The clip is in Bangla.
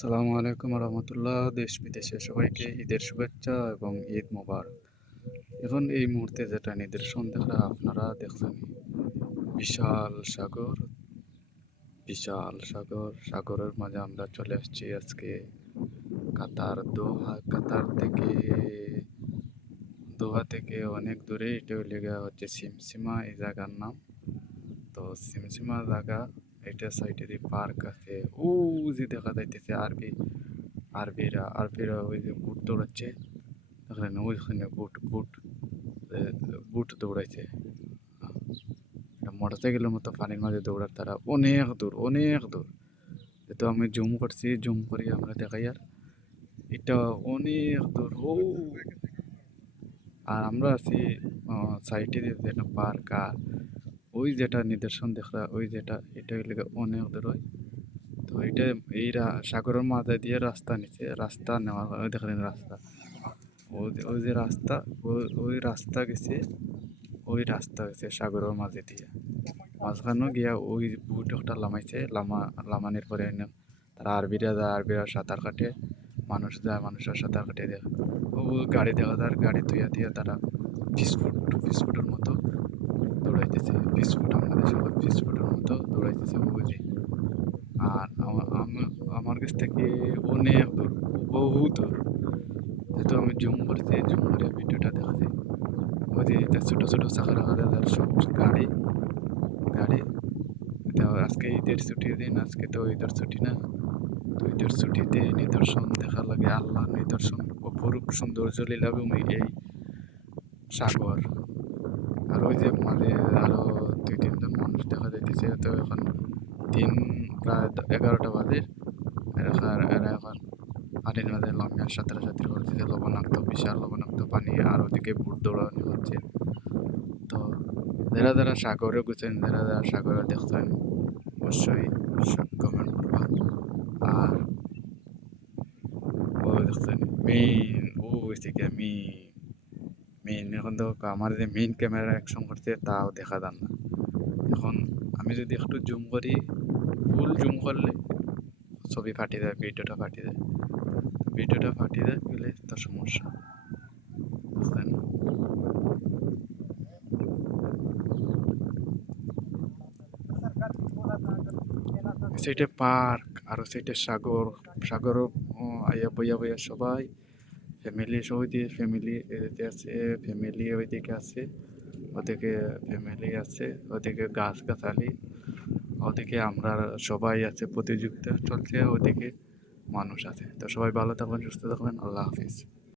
সালামু আলাইকুম রহমতুল্লাহ, দেশ বিদেশে সবাইকে ঈদের শুভেচ্ছা এবং ঈদ মোবারক। এখন এই মুহূর্তে যেটা নিদর্শন দেখরা আপনারা দেখছেন, বিশাল সাগর বিশাল সাগর, সাগরের মাঝে আমরা চলে আসছি আজকে কাতার দোহা, কাতার থেকে দোহা থেকে অনেক দূরে, এটা লেগে হচ্ছে সিমসিমা, এই জায়গার নাম। তো সিমসিমা জায়গা এটা সাইডে দিয়ে পার্ক আছে। ও যে দেখা যাইতেছে আরবি, আরবিরা আরবিরা ওই যে বুট দৌড়াচ্ছে। ওইখানে বুট বুট বুট দৌড়াইছে। মোটর সাইকেলের মতো পানির মাঝে দৌড়ার তারা অনেক দূর অনেক দূর। তো আমি জুম করছি, জুম করি আমরা দেখাই আর। এটা অনেক দূর ও আর আমরা আছি সাইডে যেটা পার্ক, আর ওই যেটা নিদর্শন দেখরা ওই যেটা, এটা হইলে অনেক দূর তো এটা এই সাগরের মাঝে দিয়ে রাস্তা নিচে, রাস্তা নেওয়ার ওই দেখলেন রাস্তা। ওই যে রাস্তা, ওই রাস্তা গেছে, ওই রাস্তা গেছে সাগরের মাঝে দিয়ে। মাঝখানেও গিয়া ওই বুট একটা লামাইছে, লামা, লামানির পরে তারা আরবিরা যায়, আরবিরা সাঁতার কাটে, মানুষ যায়, মানুষের সাঁতার কাটে দেয় ও গাড়ি দেওয়া যায়, গাড়ি তুইয়া দিয়ে তারা বিস্কুট, বিস্কুটের মতো দৌড়াইতেছে বিস্কুট আমাদের সবাই বিস্কুটের মতো দৌড়াইতেছে বুঝি আর আমার কাছ থেকে অনেক দূর বহু দূর যেহেতু আমি জুম করেছি, জুম করে ভিডিওটা দেখাচ্ছি। ওই যে ছোটো ছোটো চাকা রাখা যায় সব গাড়ি গাড়ি। আজকে ঈদের ছুটির দিন, আজকে তো ঈদের ছুটি না। তো ঈদের ছুটিতে নিদর্শন দেখা লাগে আল্লাহ নিদর্শন, অপরূপ সৌন্দর্য লীলাভূমি এই সাগর। আর ওই যে মাঝে আরও দুই, তিনজন মানুষ দেখা যাইতেছে, তো এখন তিন, প্রায় এগারোটা বাজে। এরা এখন পানির মাঝে লম্বা সাঁতারা সাঁতারি করতেছে, লবণাক্ত বিশাল লবণাক্ত পানি, আর ওদিকে বুট দৌড়ানো হচ্ছে। তো যারা যারা সাগরে গুছেন যারা যারা সাগরে দেখছেন, অবশ্যই কমেন্ট করবা। আর ও দেখছেন মেইন ও থেকে মেইন মেইন এখন তো আমার যে মেইন ক্যামেরা অ্যাকশন করছে, তাও দেখা যান না। এখন, আমি যদি একটু জুম করি ফুল জুম করলে, ছবি ফাটি যায়, ভিডিওটা ফাটি যায়। ভিডিওটা ফাটি দেয় গেলে তো সমস্যা। বুঝলেন? সেইটা পার্ক, আর সেইটা সাগর সাগর আইয়া বইয়া বইয়া সবাই ফ্যামিলি দিয়ে ফ্যামিলি এদিকে আছে ফ্যামিলি ওইদিকে আছে, ওদিকে ফ্যামিলি আছে, ওদিকে গাছ গাছালি ওদিকে আমরা সবাই আছে, প্রতিযোগিতা চলছে ওদিকে মানুষ আছে। তো সবাই ভালো থাকবেন, সুস্থ থাকবেন, আল্লাহ হাফিজ।